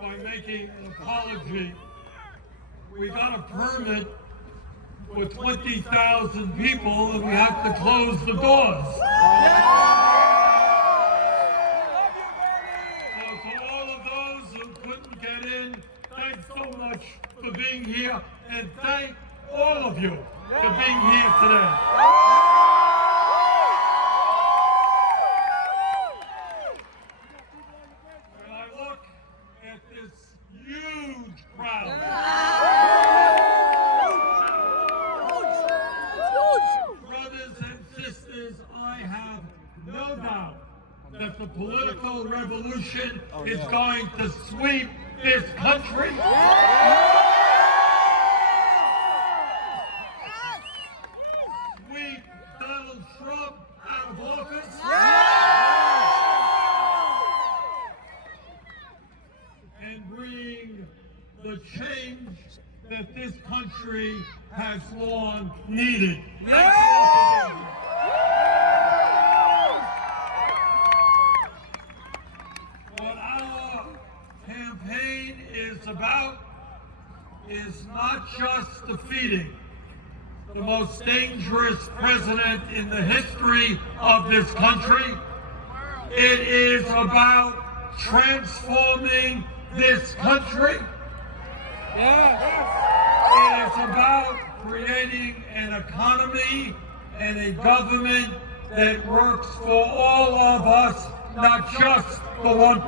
By making an apology. We got a permit for 20,000 people and we have to close the doors. So for all of those who couldn't get in, thanks so much for being here, and thank all of you for being here today. Huge crowd. Brothers and sisters, I have no doubt that the political revolution is going to sweep this country. Sweep Donald Trump out of office. And bring the change that this country has long needed. Thank you all for being here. What our campaign is about is not just defeating the most dangerous president in the history of this country. It is about transforming this country. It is about creating an economy and a government that works for all of us, not just the 1%.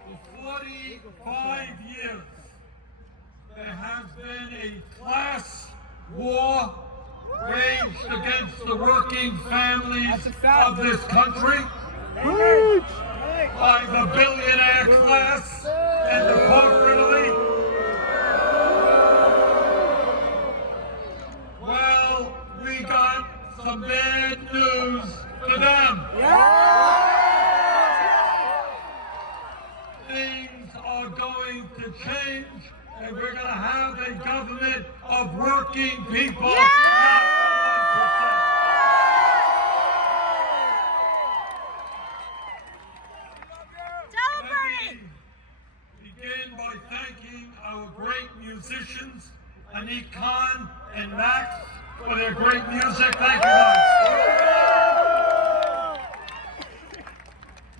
For 45 years, there has been a class war waged against the working families of this country by the billionaire class and the corporate elite. Well, we got some bad news to them. Things are going to change, and we're going to have a government of working people, not the 1%. Let me begin by thanking our great musicians, Anik Khan and Max, for their great music. Thank you guys.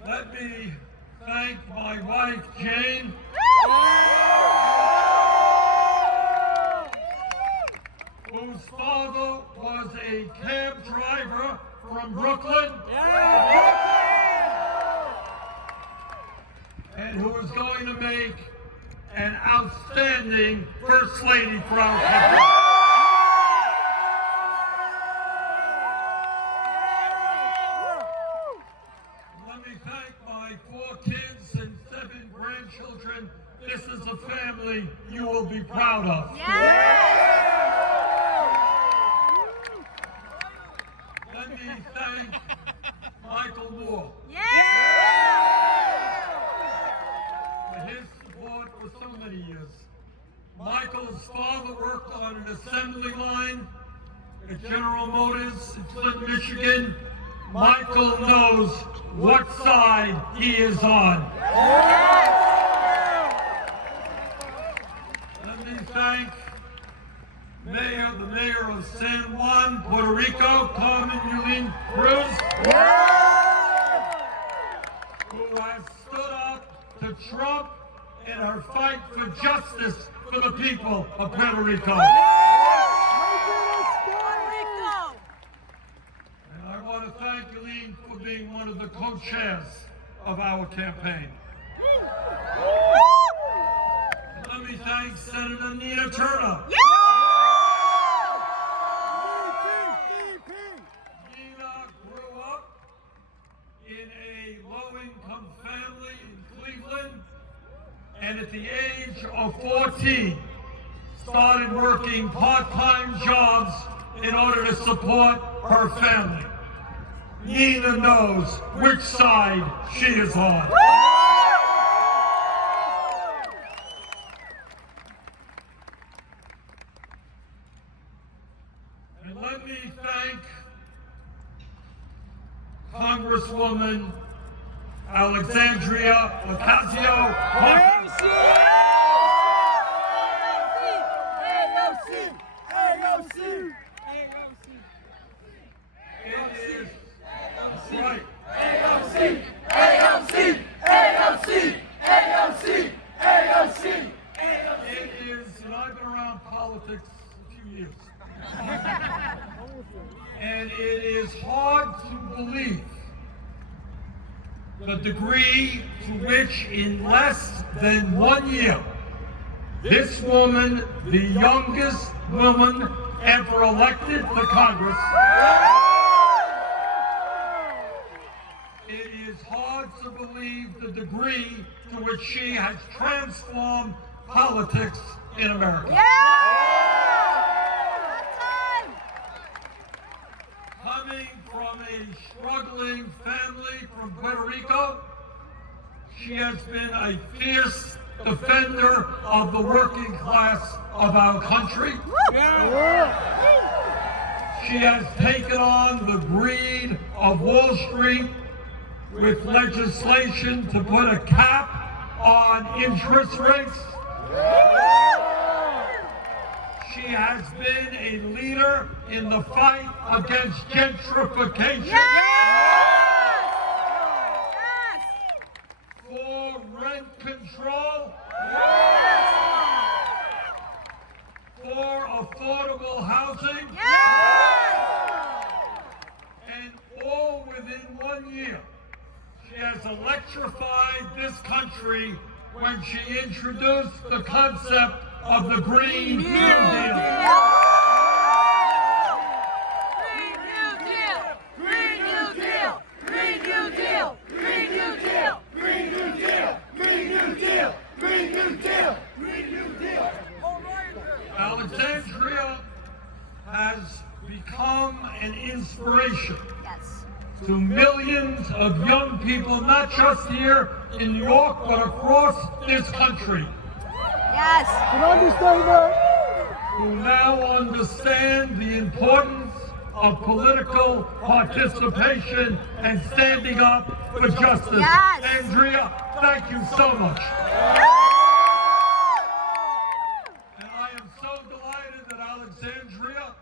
Let me thank my wife, Jane, whose father was a cab driver from Brooklyn, and who is going to make an outstanding First Lady for our country. Let me thank my 4 kids and 7 grandchildren. This is a family you will be proud of. Let me thank Michael Moore for his support for so many years. Michael's father worked on an assembly line at General Motors in Flint, Michigan. Michael knows what side he is on. Let me thank the mayor of San Juan, Puerto Rico, Carmen Yulín Cruz, who has stood up to Trump in her fight for justice for the people of Puerto Rico. And I want to thank Yulín for being one of the co-chairs of our campaign. And let me thank Senator Nina Turner. Nina grew up in a low-income family in Cleveland, and at the age of 14, started working part-time jobs in order to support her family. Nina knows which side she is on. And let me thank Congresswoman Alexandria Ocasio-Cortez. Politics a few years. And it is hard to believe the degree to which in less than 1 year, this woman, the youngest woman ever elected to Congress, it is hard to believe the degree to which she has transformed politics in America. Coming from a struggling family from Puerto Rico, she has been a fierce defender of the working class of our country. She has taken on the greed of Wall Street with legislation to put a cap on interest rates. She has been a leader in the fight against gentrification. For rent control. For affordable housing. And all within 1 year. She has electrified this country when she introduced the concept of the Green New Deal. Green New Deal! Green New Deal! Green New Deal! Green New Deal! Green New Deal! Green New Deal! Green New Deal! Green New Deal! Alexandria has become an inspiration to millions of young people, not just here in New York, but across this country. Yes. Who now understand the importance of political participation and standing up for justice. Yes. Andrea, thank you so much. And I am so delighted that Alexandria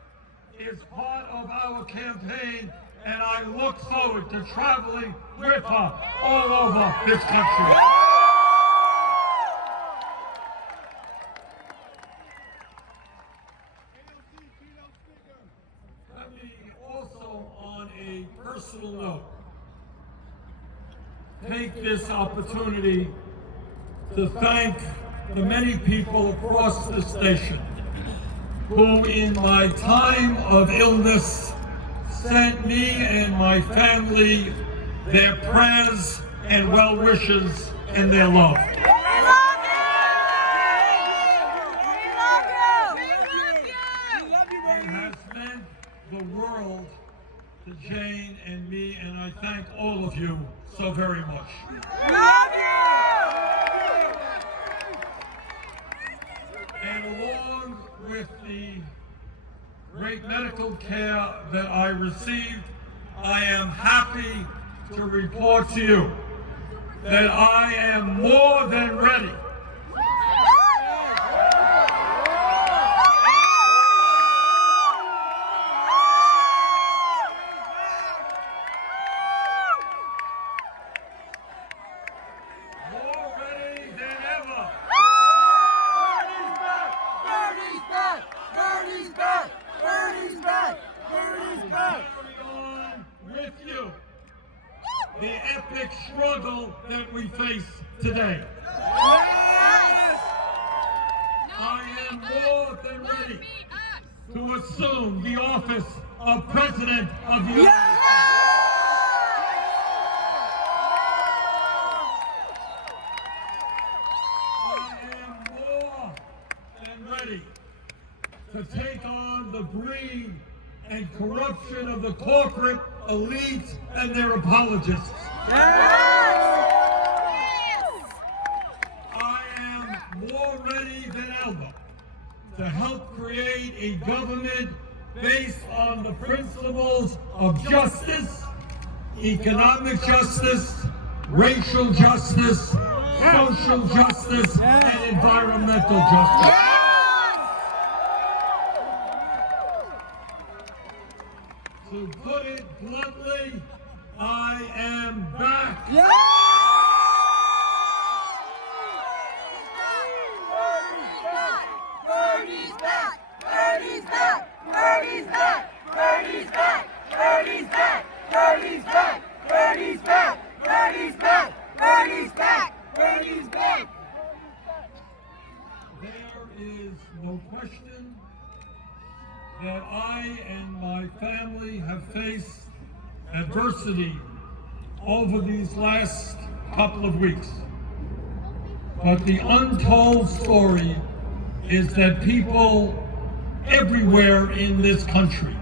is part of our campaign, and I look forward to traveling with her all over this country. Let me also, on a personal note, take this opportunity to thank the many people across the station who, in my time of illness, sent me and my family their prayers and well wishes and their love. It has meant the world to Jane and me, and I thank all of you so very much. And along with the great medical care that I received, I am happy to report to you that I am more than ready than ever. Bernie's back! Bernie's back! Bernie's back! Bernie's back! Carry on with you the epic struggle that we face today. I am more than ready to assume the office of President of the United States. I am more than ready to take on the greed and corruption of the corporate elite and their apologists. I am more ready than ever to help create a government based on the principles of justice, economic justice, racial justice, social justice, and environmental justice. To put it bluntly, I am back. Bernie's back! Bernie's back! Bernie's back! Bernie's back! Bernie's back! Bernie's back! Bernie's back! Bernie's back! Bernie's back! Bernie's back! There is no question that I and my family have faced adversity over these last couple of weeks. But the untold story is that people everywhere in this country,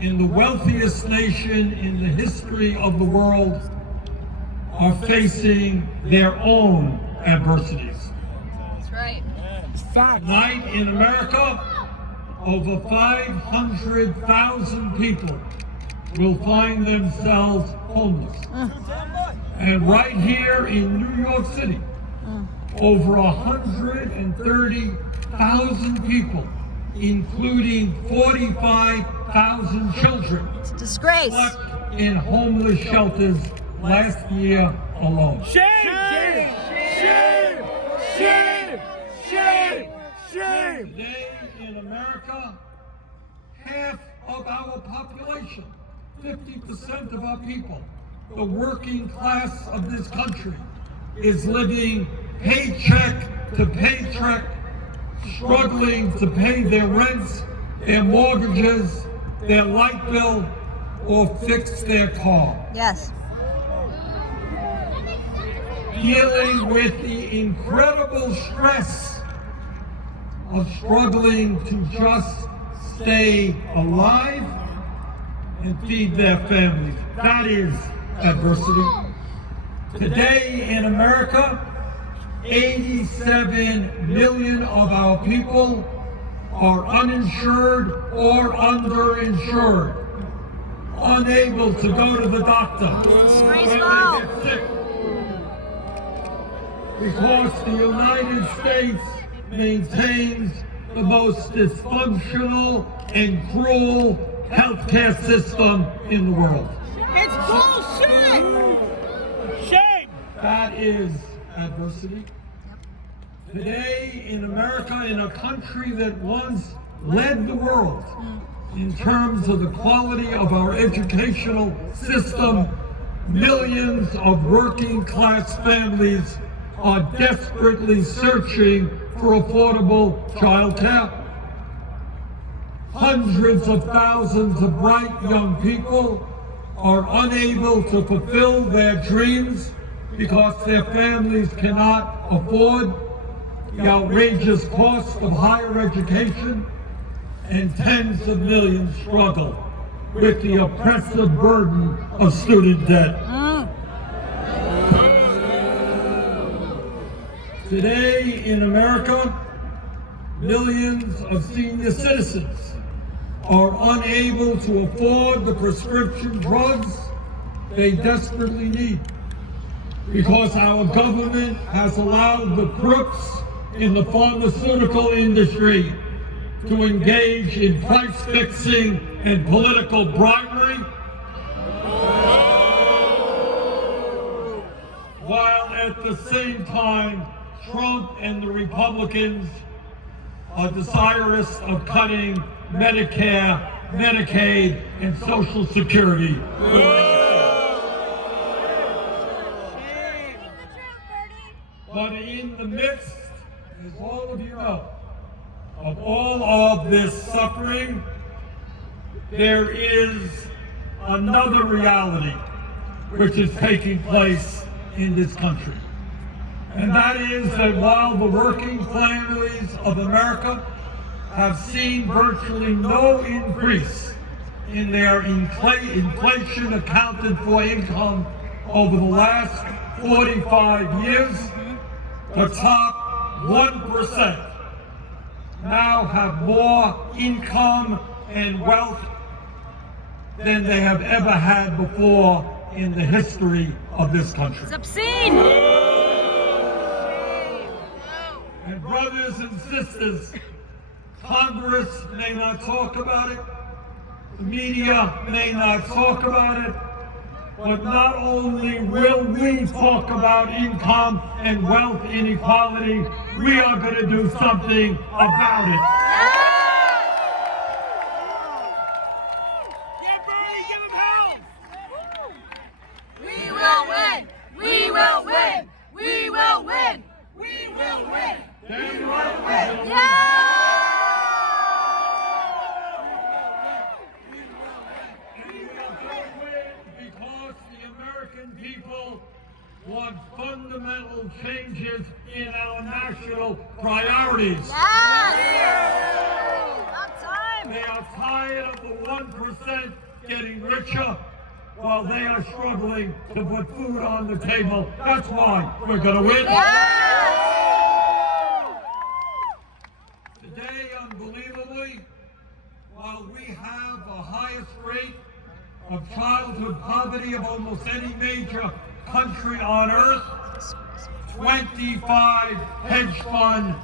in the wealthiest nation in the history of the world, are facing their own adversities. That's right. Tonight in America, over 500,000 people will find themselves homeless. And right here in New York City, over 130,000 people, including 45,000 children, It's a disgrace. slept in homeless shelters last year alone. Shame! Shame! Shame! Shame! Shame! Shame! Today in America, half of our population, 50% of our people, the working class of this country, is living paycheck to paycheck, struggling to pay their rents, their mortgages, their light bill, or fix their car. Yes. Dealing with the incredible stress of struggling to just stay alive and feed their families. That is adversity. Today in America, 87 million of our people are uninsured or underinsured, unable to go to the doctor when they get sick, because the United States maintains the most dysfunctional and cruel healthcare system in the world. It's bullshit! Shame! That is adversity. Today in America, in a country that once led the world in terms of the quality of our educational system, millions of working class families are desperately searching for affordable child care. Hundreds of thousands of bright young people are unable to fulfill their dreams because their families cannot afford the outrageous cost of higher education, and tens of millions struggle with the oppressive burden of student debt. Today in America, millions of senior citizens are unable to afford the prescription drugs they desperately need, because our government has allowed the crooks in the pharmaceutical industry to engage in price fixing and political bribery, while at the same time Trump and the Republicans are desirous of cutting Medicare, Medicaid, and Social Security. But in the midst, as all of you know, of all of this suffering, there is another reality which is taking place in this country. And that is that while the working families of America have seen virtually no increase in their inflation accounted for income over the last 45 years, the top 1% now have more income and wealth than they have ever had before in the history of this country. It's obscene! And brothers and sisters, Congress may not talk about it, the media may not talk about it, but not only will we talk about income and wealth inequality, we are going to do something about it. We will win! We will win! We will win! We will win! They will win. Yeah! Because the American people want fundamental changes in our national priorities. Yes! About time! They are tired of the 1% getting richer while they are struggling to put food on the table. That's why we're going to win. Yes! Today, unbelievably, while we have the highest rate of childhood poverty of almost any major country on earth, 25 hedge fund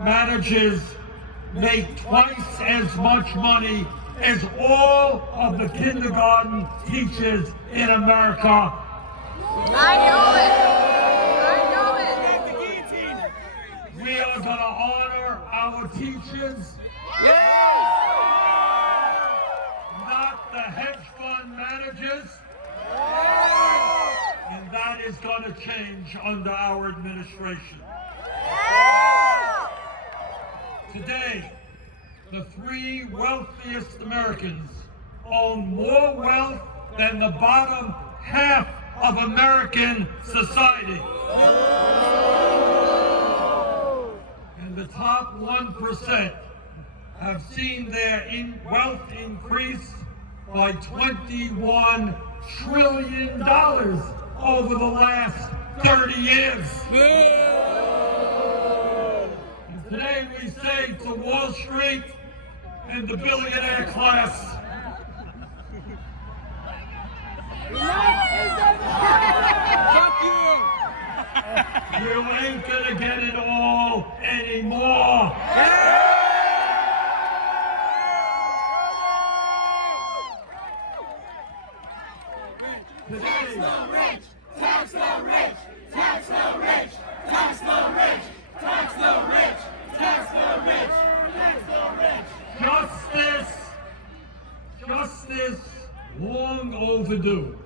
managers make twice as much money as all of the kindergarten teachers in America. I know it! We are going to honor our teachers, not the hedge fund managers, and that is going to change under our administration. Today, the 3 wealthiest Americans own more wealth than the bottom half of American society. And the top 1% have seen their wealth increase by $21 trillion over the last 30 years. And today we say to Wall Street and the billionaire class, you ain't gonna get it all anymore. Today, Tax the rich! Tax the rich! Tax the rich! Tax the rich! Tax the rich! Tax the rich! justice, long overdue,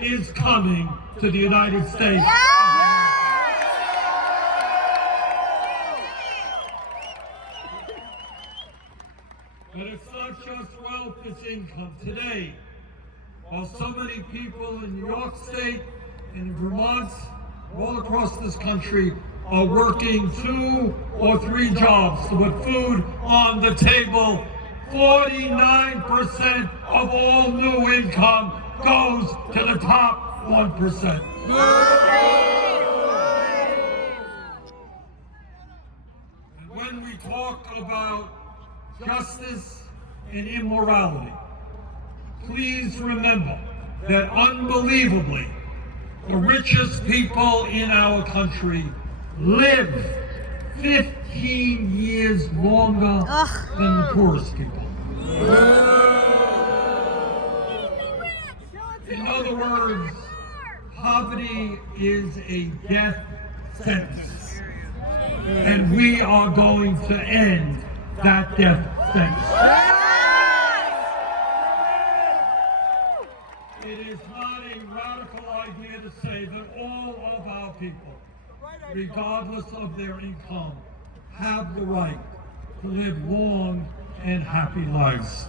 is coming to the United States. But it's not just wealth, it's income. Today, while so many people in New York State and Vermont, all across this country, are working 2 or 3 jobs to put food on the table, 49% of all new income goes to the top 1%. And when we talk about justice and immorality. Please remember that unbelievably, the richest people in our country live 15 years longer than the poorest people. In other words, poverty is a death sentence, and we are going to end that death sentence. It is not a radical idea to say that all of our people, regardless of their income, have the right to live long and happy lives.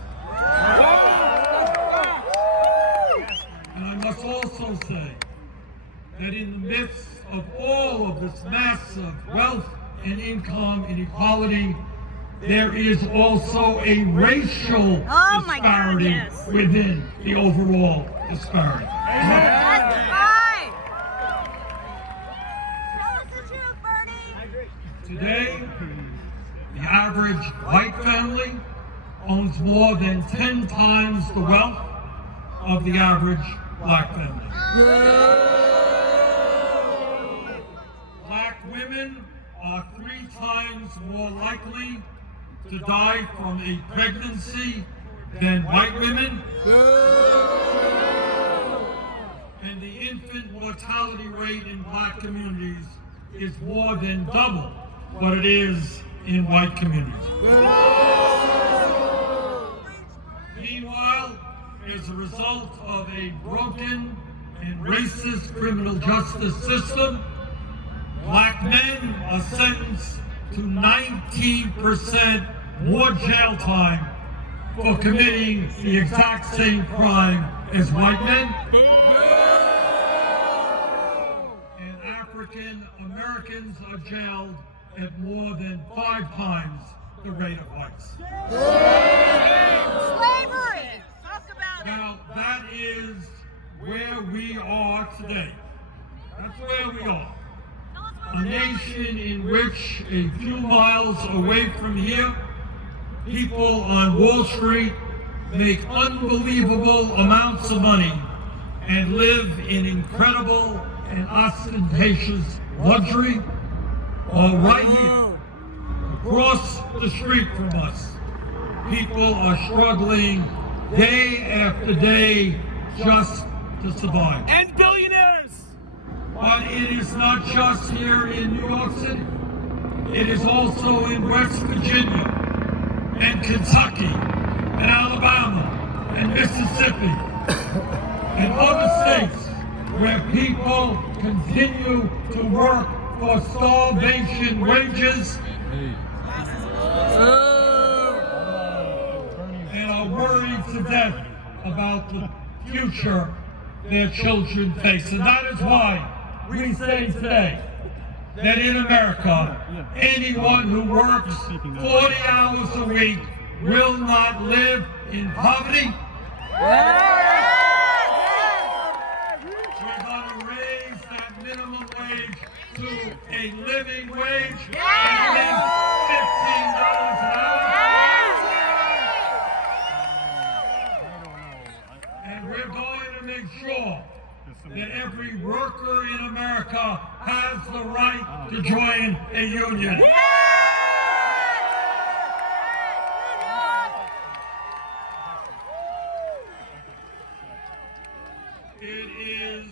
And I must also say that in the midst of all of this massive wealth and income inequality, there is also a racial disparity within the overall disparity. That's right. Tell us the truth, Bernie. Today, the average white family owns more than 10 times the wealth of the average black family. Black women are 3 times more likely to die from a pregnancy than white women. And the infant mortality rate in black communities is more than double what it is in white communities. Meanwhile, as a result of a broken and racist criminal justice system, black men are sentenced to 19% more jail time for committing the exact same crime as white men. And African Americans are jailed at more than 5 times the rate of whites. Slavery. Talk about it. Now, that is where we are today. That's where we are. A nation in which a few miles away from here, people on Wall Street make unbelievable amounts of money and live in incredible and ostentatious luxury, while right here, across the street from us, people are struggling day after day just to survive. And billionaires! But it is not just here in New York City. It is also in West Virginia and Kentucky and Alabama and Mississippi and other states where people continue to work for starvation wages and are worried to death about the future their children face. And that is why we say today that in America, anyone who works 40 hours a week will not live in poverty. We're going to raise that minimum wage to a living wage at least $15 an hour. And we're going to make sure that every worker in America has the right to join a union. It is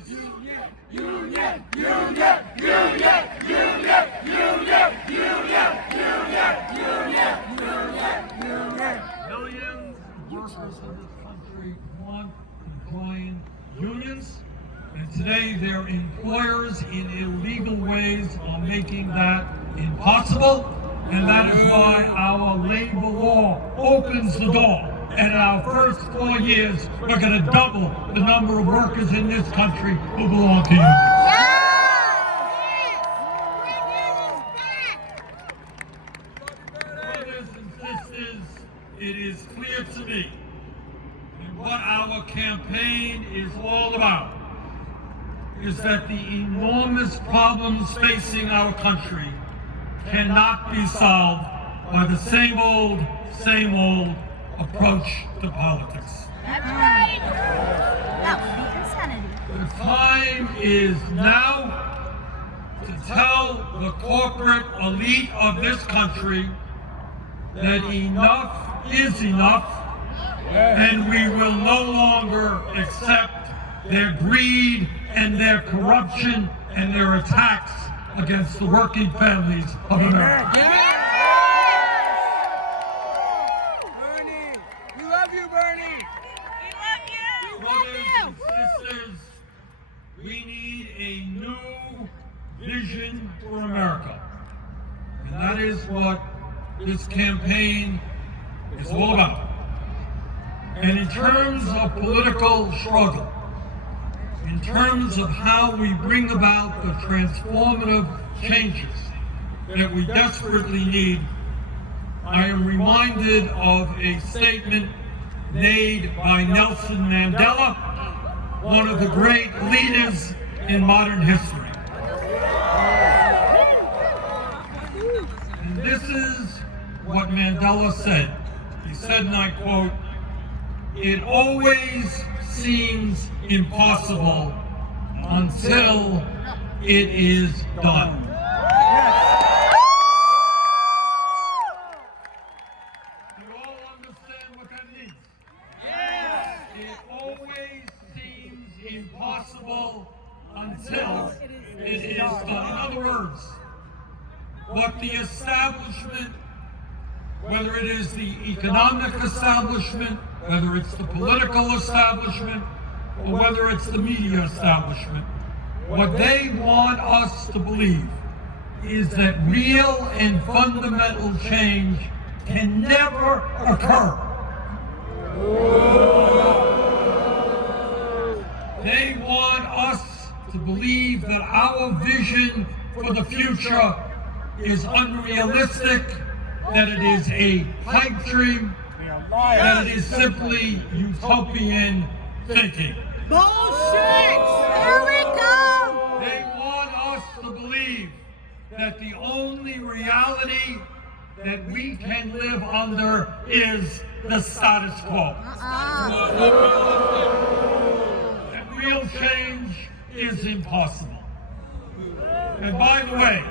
millions of workers in this country want to join unions. And today, their employers in illegal ways are making that impossible. And that is why our labor law opens the door. And in our first 4 years, we're going to double the number of workers in this country who belong to unions. Brothers and sisters, it is clear to me that what our campaign is all about is that the enormous problems facing our country cannot be solved by the same old approach to politics. That's right. That would be insanity. The time is now to tell the corporate elite of this country that enough is enough, and we will no longer accept their greed and their corruption and their attacks against the working families of America. Bernie, we love you, Bernie. We love you. Brothers and sisters, we need a new vision for America. And that is what this campaign is all about. And in terms of political struggle, in terms of how we bring about the transformative changes that we desperately need, I am reminded of a statement made by Nelson Mandela, one of the great leaders in modern history. And this is what Mandela said. He said, and I quote, "It always seems impossible until it is done." Do you all understand what that means? Yes. It always seems impossible until it is done. In other words, what the establishment, whether it is the economic establishment, whether it's the political establishment, or whether it's the media establishment, what they want us to believe is that real and fundamental change can never occur. They want us to believe that our vision for the future is unrealistic, that it is a pipe dream, that it is simply utopian thinking. Bullshit! Here we go! They want us to believe that the only reality that we can live under is the status quo. That real change is impossible. And by the way,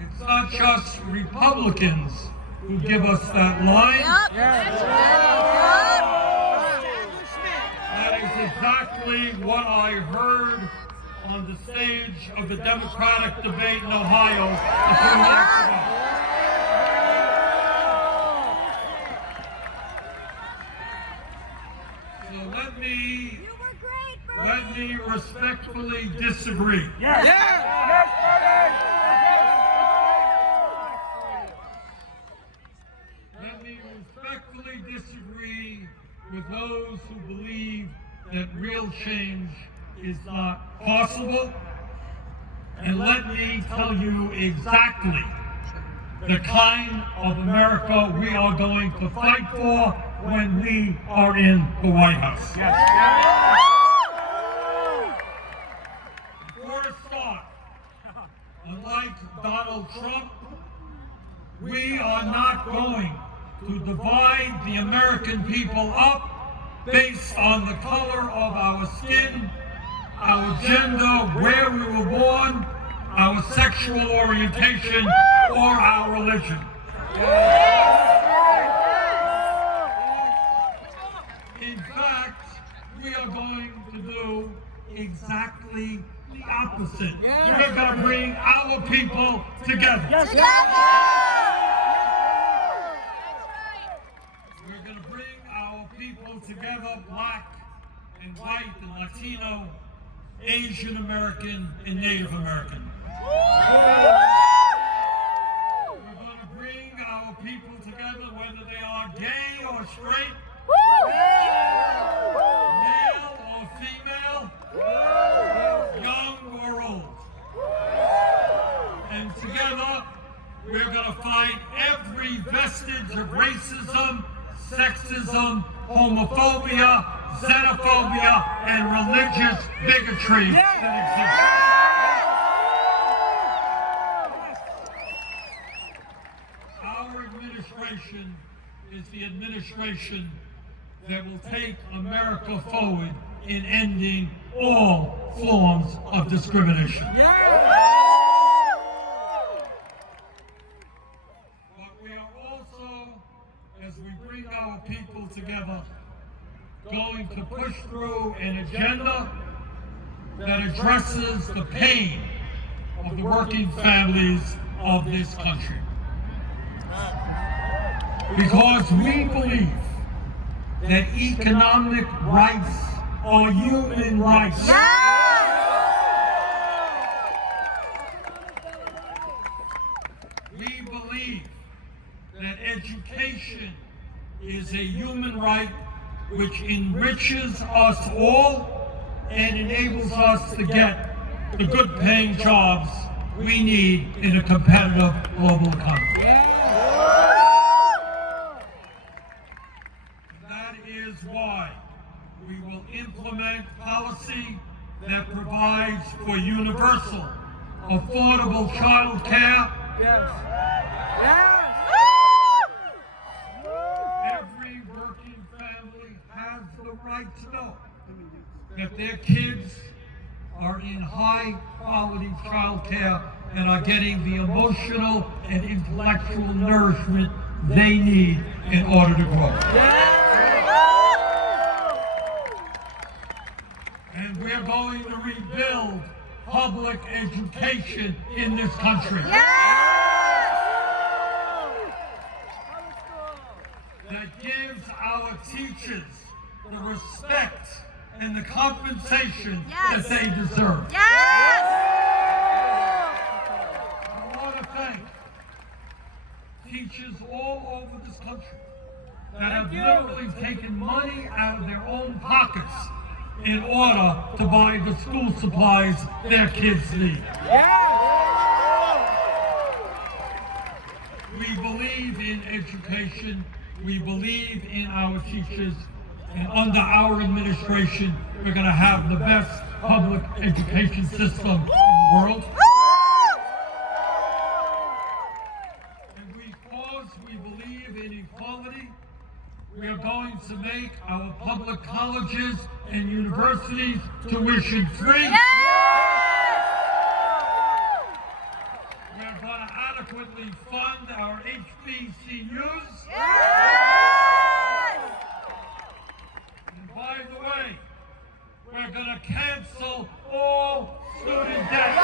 it's not just Republicans who give us that line. Yep. That's right. That is exactly what I heard on the stage of the Democratic debate in Ohio a few months ago. So let me respectfully disagree. Yes, Let me respectfully disagree with those who believe that real change is not possible. And let me tell you exactly the kind of America we are going to fight for when we are in the White House. For a start, unlike Donald Trump, we are not going to divide the American people up based on the color of our skin, our gender, where we were born, our sexual orientation, or our religion. In fact, we are going to do exactly the opposite. We're going to bring our people together. We're going to bring our people together, Black and white and Latino, Asian American and Native American. We're going to bring our people together whether they are gay or straight, male or female, young or old. And together, we're going to fight every vestige of racism, sexism, homophobia, xenophobia, and religious bigotry that exists. Our administration is the administration that will take America forward in ending all forms of discrimination. But we are also, as we bring our people together, going to push through an agenda that addresses the pain of the working families of this country. Because we believe that economic rights are human rights. We believe that education is a human right which enriches us all and enables us to get the good paying jobs we need in a competitive global economy. That is why we will implement policy that provides for universal, affordable child care. Every working family has the right to know that their kids are in high quality child care and are getting the emotional and intellectual nourishment they need in order to grow. And we're going to rebuild public education in this country. That gives our teachers the respect and the compensation that they deserve. I want to thank teachers all over this country that have literally taken money out of their own pockets in order to buy the school supplies their kids need. We believe in education. We believe in our teachers. And under our administration, we're going to have the best public education system in the world. And because we believe in equality, we are going to make our public colleges and universities tuition free. We're going to adequately fund our HBCUs. By the way, we're going to cancel all student debt.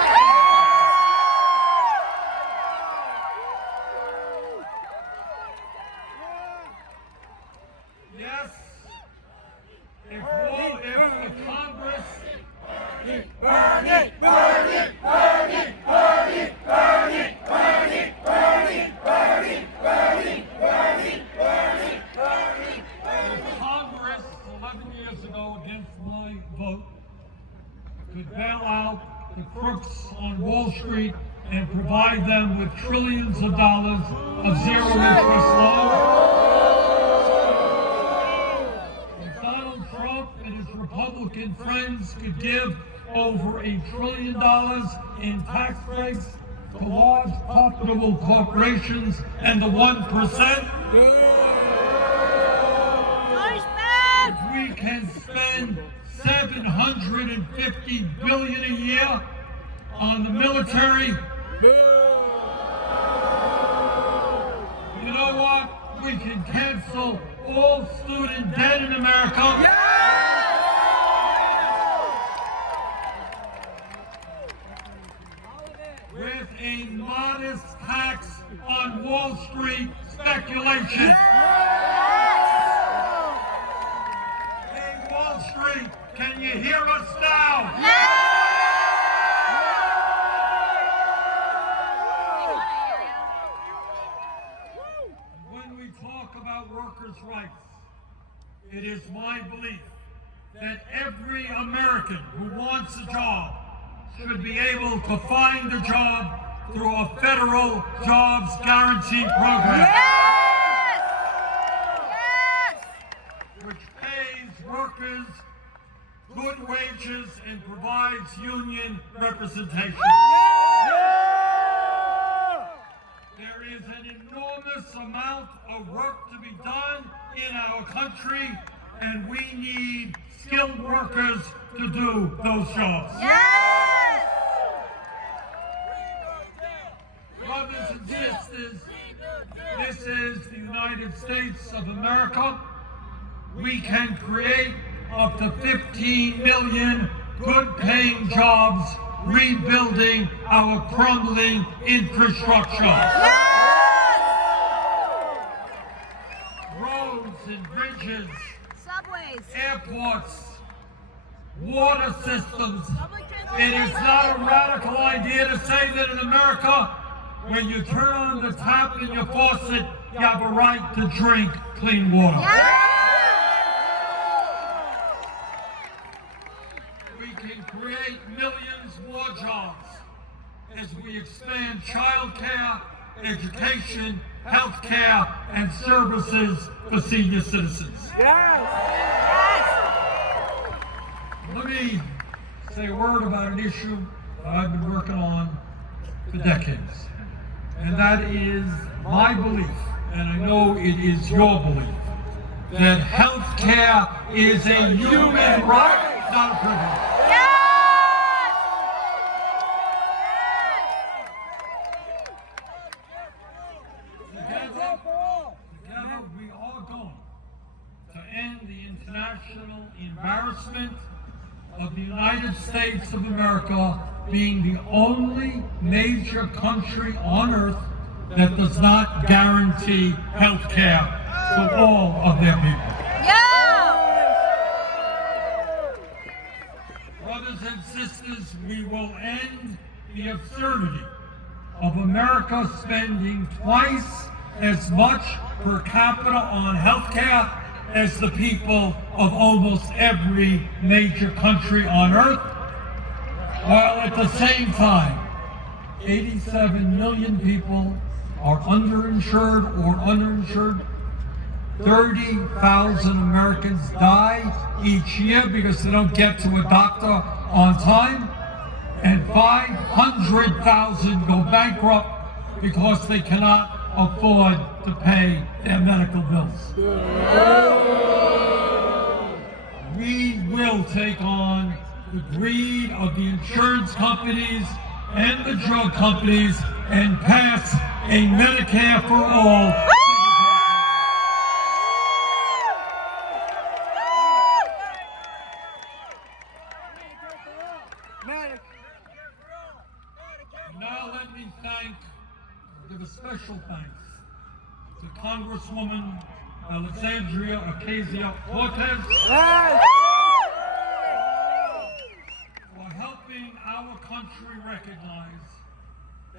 Yes, if the Congress... Burn it! Burn it! Burn it! Burn it! Burn it! Burn it! Burn it! Burn it! Burn it! Burn it! Burn it! Burn it! Congress 11 years ago, against my vote, could bail out the crooks on Wall Street and provide them with trillions of dollars of zero-interest loans. If Donald Trump and his Republican friends could give over $1 trillion in tax breaks to large profitable corporations and the 1%, we can spend $750 billion a year on the military. You know what? We can cancel all student debt in America. With a modest tax on Wall Street speculation. Wall Street, can you hear us now? When we talk about workers' rights, it is my belief that every American who wants a job should be able to find a job through a federal jobs guarantee program. Which pays workers good wages and provides union representation. There is an enormous amount of work to be done in our country, and we need skilled workers to do those jobs. Yes! Brothers and sisters, this is the United States of America. We can create up to 15 million good-paying jobs rebuilding our crumbling infrastructure. Yes! Roads and bridges, Subways. airports, water systems. Public It is transportation. not a radical idea to say that in America, when you turn on the tap in your faucet, you have a right to drink clean water. Yes! We can create millions more jobs as we expand childcare, education, healthcare, and services for senior citizens. Let me say a word about an issue that I've been working on for decades. And that is my belief, and I know it is your belief, that health care is a human right, not a privilege. Together we are going to end the international embarrassment of the United States of America being the only major country on earth that does not guarantee health care to all of their people. Brothers and sisters, we will end the absurdity of America spending twice as much per capita on health care as the people of almost every major country on earth, while at the same time, 87 million people are underinsured or underinsured. 30,000 Americans die each year because they don't get to a doctor on time, and 500,000 go bankrupt because they cannot afford to pay their medical bills. We will take on the greed of the insurance companies and the drug companies and pass a Medicare for all. Now let me give a special thanks to Congresswoman Alexandria Ocasio-Cortez for helping our country recognize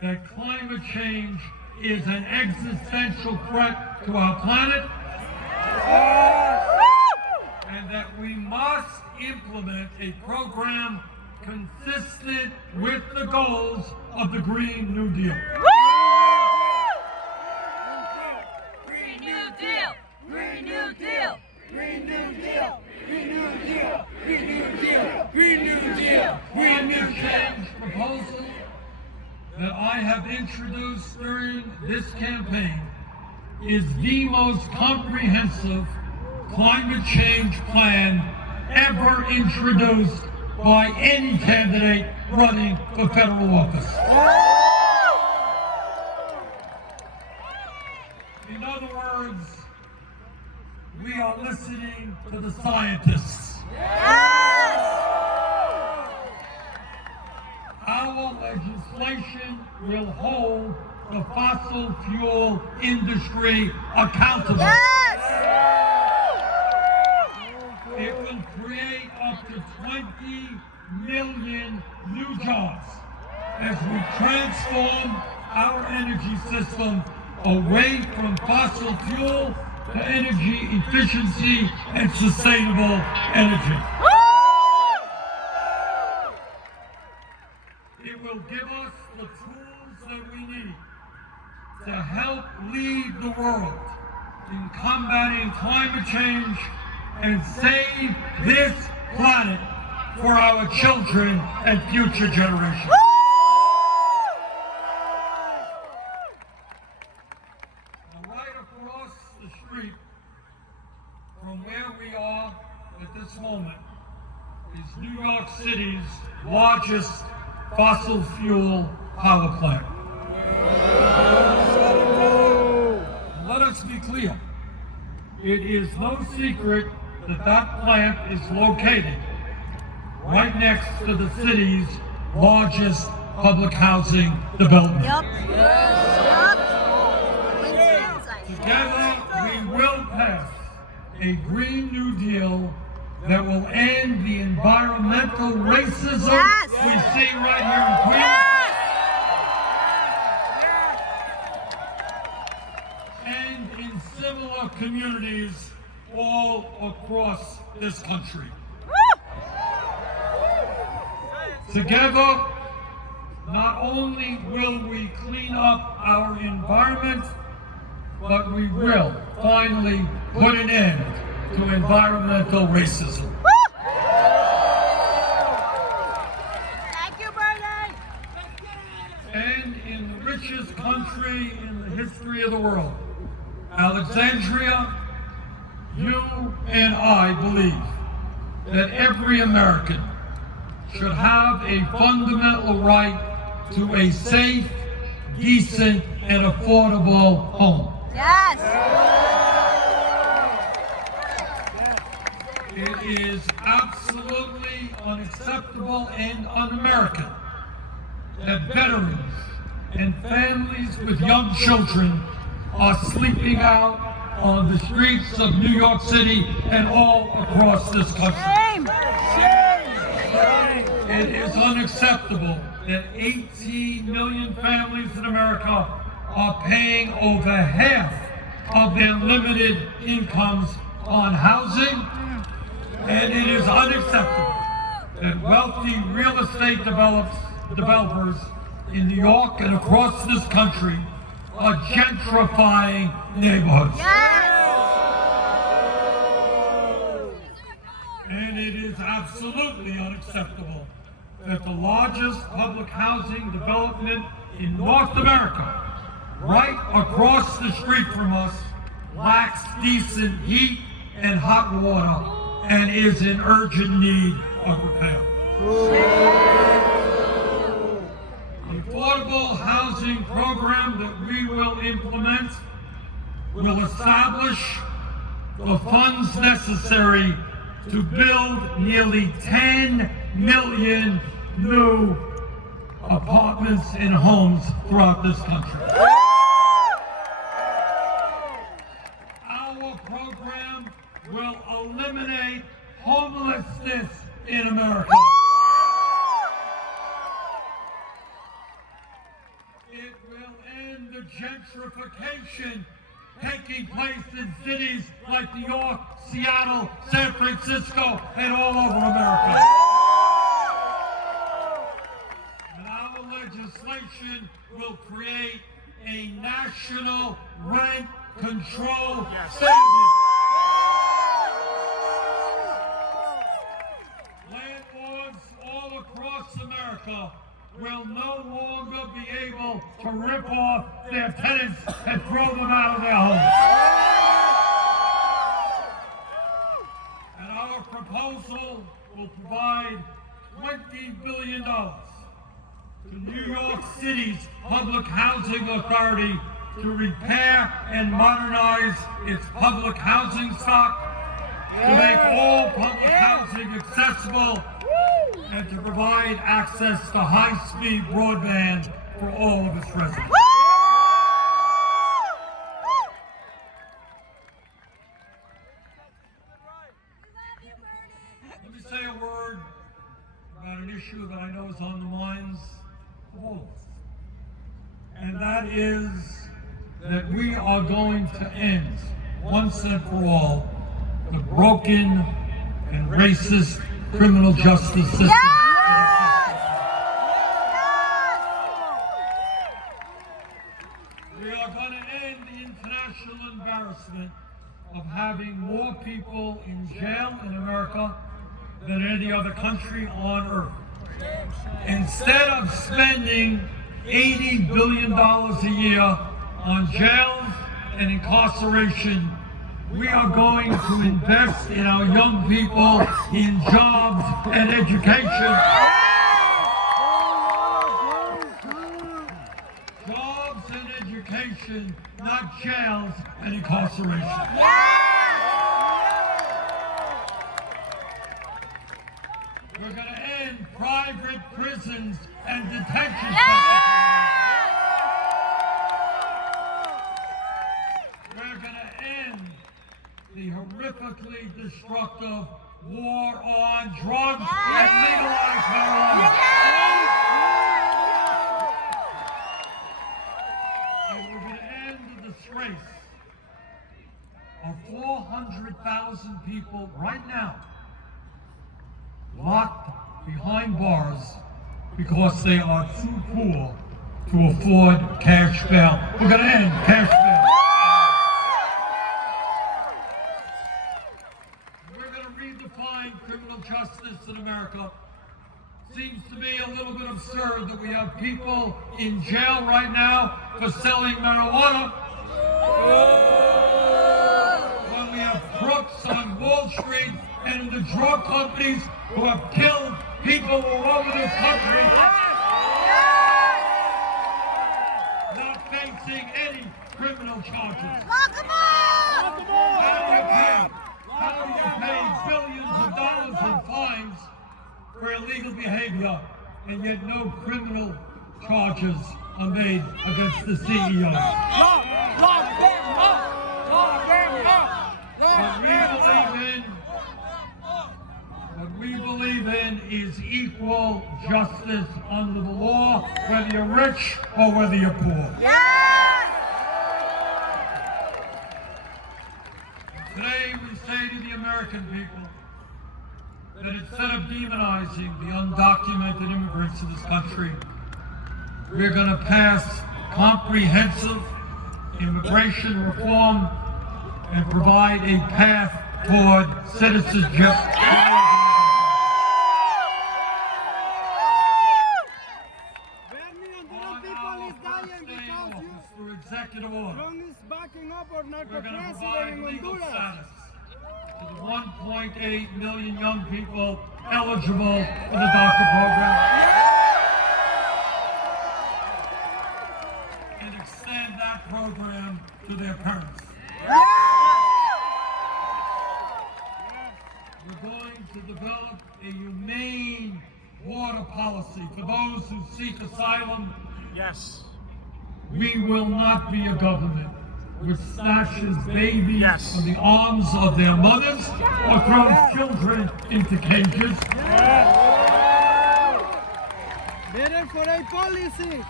that climate change is an existential threat to our planet, and that we must implement a program consistent with the goals of the Green New Deal. Green New Deal! Green New Deal! Green New Deal! Green New Deal! Green New Deal! Green New Deal! Climate change proposal that I have introduced during this campaign is the most comprehensive climate change plan ever introduced by any candidate running for federal office. In other words, we are listening to the scientists. Our legislation will hold the fossil fuel industry accountable. It will create up to 20 million new jobs as we transform our energy system away from fossil fuel to energy efficiency and sustainable energy. It will give us the tools that we need to help lead the world in combating climate change and save this planet for our children and future generations. Now, right across at this moment is New York City's largest fossil fuel power plant. Let us be clear. It is no secret that that plant is located right next to the city's largest public housing development. Together, we will pass a Green New Deal that will end the environmental racism we see right here in Queens. And in similar communities all across this country. Together, not only will we clean up our environment, but we will finally put an end to environmental racism. Thank you, Bernie. And in the richest country in the history of the world, Alexandria, you and I believe that every American should have a fundamental right to a safe, decent, and affordable home. Yes. It is absolutely unacceptable and un-American that veterans and families with young children are sleeping out on the streets of New York City and all across this country. Shame. It is unacceptable that 18 million families in America are paying over half of their limited incomes on housing, and it is unacceptable that wealthy real estate developers in New York and across this country are gentrifying neighborhoods. And it is absolutely unacceptable that the largest public housing development in North America, right across the street from us, lacks decent heat and hot water and is in urgent need of repair. The affordable housing program that we will implement will establish the funds necessary to build nearly 10 million new apartments and homes throughout this country. Our program will eliminate homelessness in America. It will end the gentrification taking place in cities like New York, Seattle, San Francisco, and all over America. And our legislation will create a national rent control standard. Landlords all across America will no longer be able to rip off their tenants and throw them out of their homes. And our proposal will provide $20 billion to New York City's Public Housing Authority to repair and modernize its public housing stock, to make all public housing accessible, and to provide access to high-speed broadband for all of its residents. Let me say a word about an issue that I know is on the minds of all of us. And that is that we are going to end, once and for all, the broken and racist criminal justice system. We are going to end the international embarrassment of having more people in jail in America than any other country on earth. Instead of spending $80 billion a year on jails and incarceration, We are going to invest in our young people, in jobs and education. Jobs and education, not jails and incarceration. We're going to end private prisons and detention centers. We're going to end the horrifically destructive war on drugs and legalize marijuana. And we're going to end the disgrace of 400,000 people right now locked behind bars because they are too poor to afford cash bail. We're going to end cash bail. We're going to redefine criminal justice in America. Seems to me a little bit absurd that we have people in jail right now for selling marijuana. When we have crooks on Wall Street and the drug companies who have killed people all over this country, not facing any criminal charges. Lock 'em up! How do you pay billions of dollars in fines for illegal behavior, and yet no criminal charges are made against the CEO? What we believe in is equal justice under the law, whether you're rich or whether you're poor. Today we say to the American people that instead of demonizing the undocumented immigrants in this country, we're going to pass comprehensive immigration reform and provide a path toward citizenship. Through executive order, we're going to provide legal status to the 1.8 million young people eligible for the DACA program, and extend that program to their parents. We're going to develop a humane border policy for those who seek asylum. Yes. We will not be a government which snatches babies from the arms of their mothers or throws children into cages. Better for a policy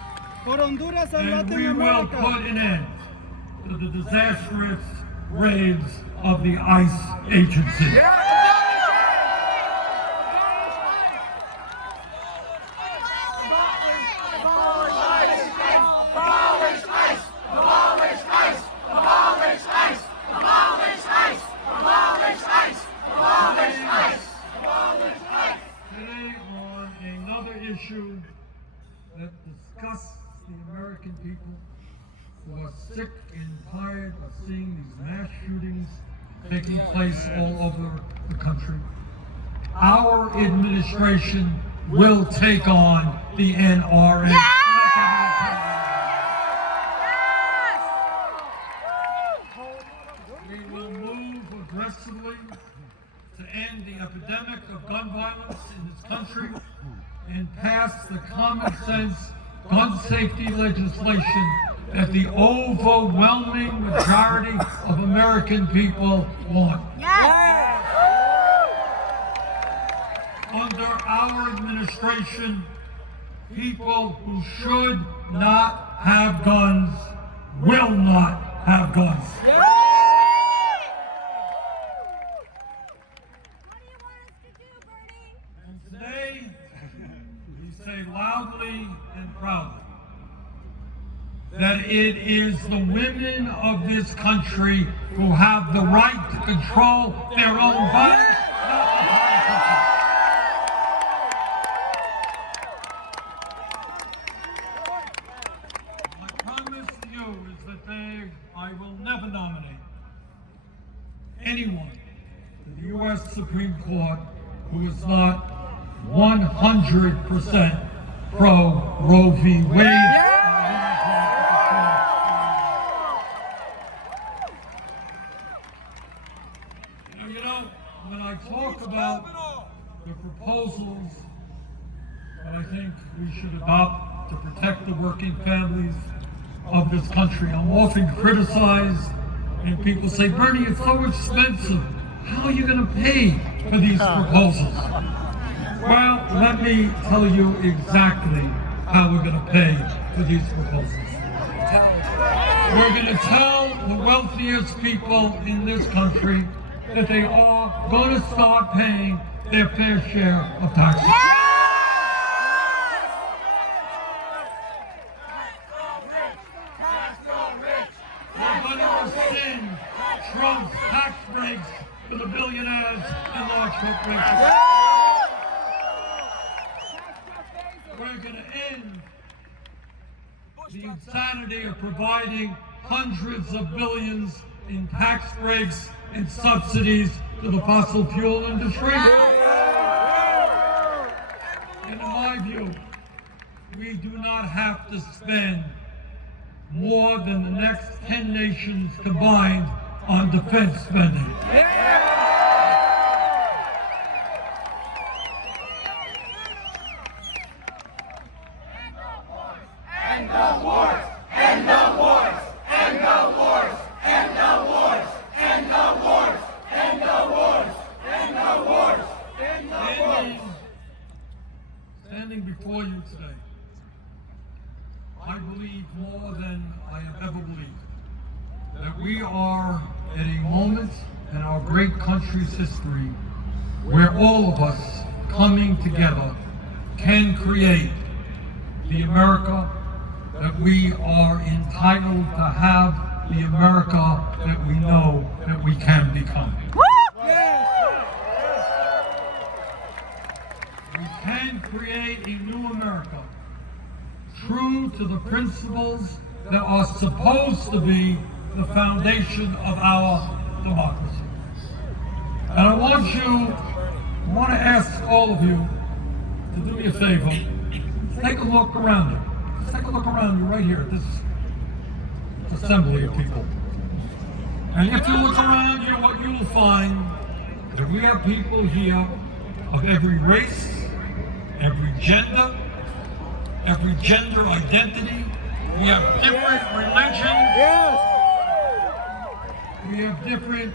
for Honduras and And Latin we will America. put an end to the disastrous raids of the ICE agency. Today on another issue that disgusts the American people who are sick and tired of seeing these mass shootings taking place all over the country. Our administration will take on the NRA. We will move aggressively to end the epidemic of gun violence in this country and pass the common sense gun safety legislation that the overwhelming majority of American people want. Under our administration, people who should not have guns will not have guns. And today, we say loudly and proudly that it is the women of this country who have the right to control their own bodies, not the politicians. My promise to you is that I will never nominate to the U.S. Supreme Court, who is not 100% pro Roe v. Wade. You know, when I talk about the proposals that I think we should adopt to protect the working families of this country, I'm often criticized, and people say, Bernie, it's so expensive. How are you going to pay for these proposals? Well, let me tell you exactly how we're going to pay for these proposals. We're going to tell the wealthiest people in this country that they are going to start paying their fair share of taxes. We're going to rescind Trump's tax breaks for the billionaires and large corporations. We're going to end the insanity of providing hundreds of billions in tax breaks and subsidies to the fossil fuel industry. And in my view, we do not have to spend more than the next 10 nations combined on defense spending. Standing before you today, I believe more than I have ever believed that we are at a moment in our great country's history where all of us coming together can create the America that we are entitled to have, the America that we know that we can become. We can create a new America, true to the principles that are supposed to be the foundation of our democracy. And I want to ask all of you to do me a favor. Take a look around you. Just take a look around you right here at this assembly of people. And if you look around you, what you will find is that we have people here of every race, every gender identity. We have different religions. We have different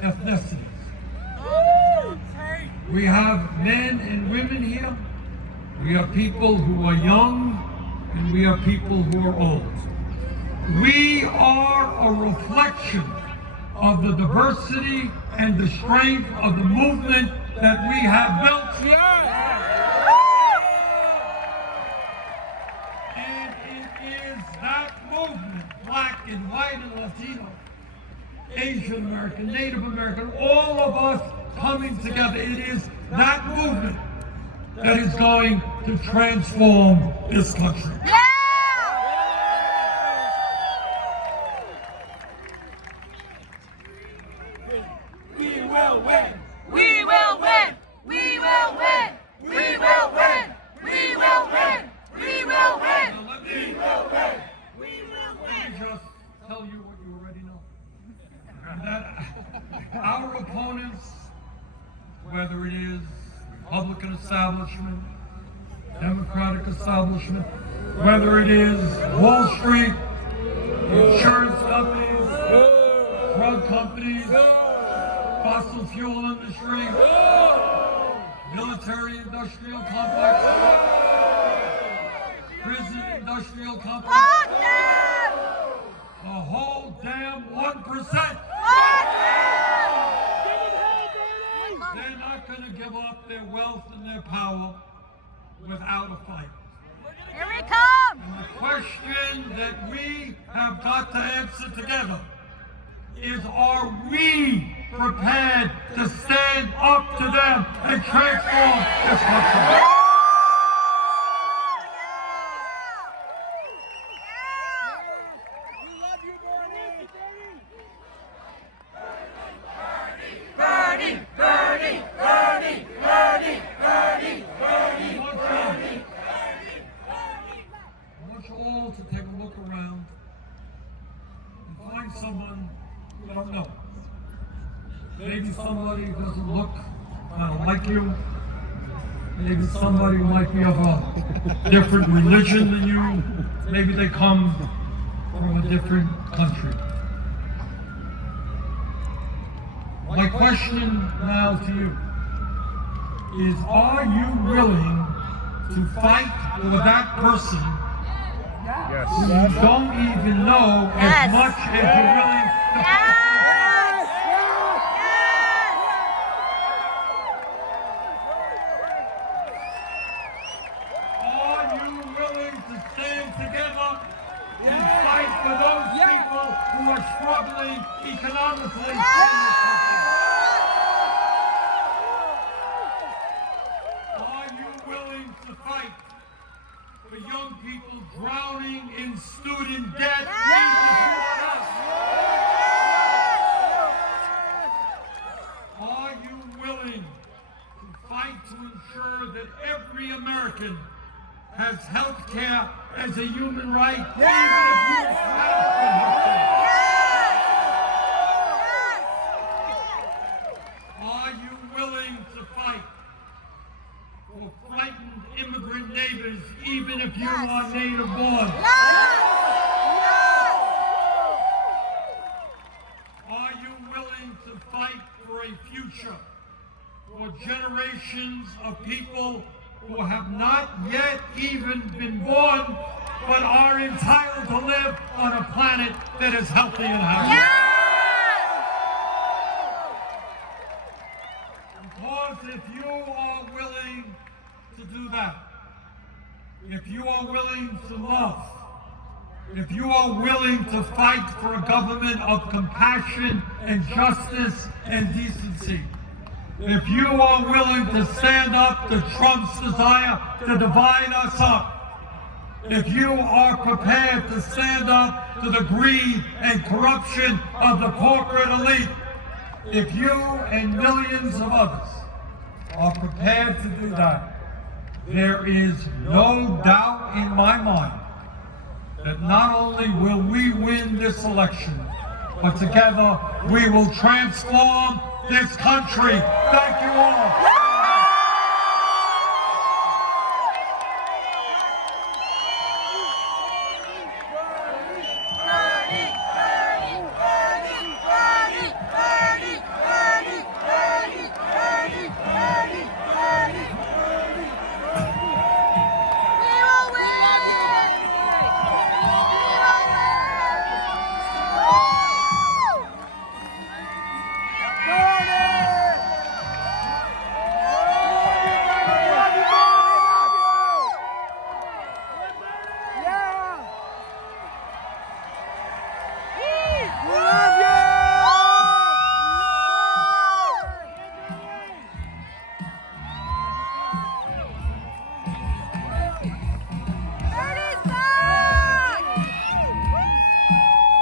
ethnicities. We have men and women here. We have people who are young, and we have people who are old. We are a reflection of the diversity and the strength of the movement that we have built. And it is that movement, black and white and Latino, Asian American, Native American, all of us coming together. It is that movement that is going to transform this country. We will win. We will win. We will win. We will win. We will win. We will win. Now let me just tell you what you already know. That our opponents, whether it is Republican establishment, Democratic establishment, whether it is Wall Street, insurance companies, drug companies, fossil fuel industry, military industrial complex, prison industrial complex, the whole damn 1%. They're not going to give up their wealth and their power without a fight. Here we come. And the question that we have got to answer together is, are we prepared to stand up to them and transform this country? Bernie, somebody who doesn't look like you. Maybe somebody who might be of a different religion than you. Maybe they come from a different country. My question now to you is, are you willing to fight for that person who you don't even know as much as you're willing to fight? Are you willing to stand together and fight for those people who are struggling economically in this country? Are you willing to fight for young people drowning in student debt? Are you willing to fight to ensure that every American has health care as a human right, even if you have health care? Are you willing to fight for frightened immigrant neighbors, even if you are native born? Are you willing to fight for a future for generations of people who have not yet even been born, but are entitled to live on a planet that is healthy and happy? Because if you are willing to do that, if you are willing to love, if you are willing to fight for a government of compassion and justice and decency, if you are willing to stand up to Trump's desire to divide us up, if you are prepared to stand up to the greed and corruption of the corporate elite, if you and millions of others are prepared to do that, there is no doubt in my mind that not only will we win this election, but together we will transform this country. Thank you all.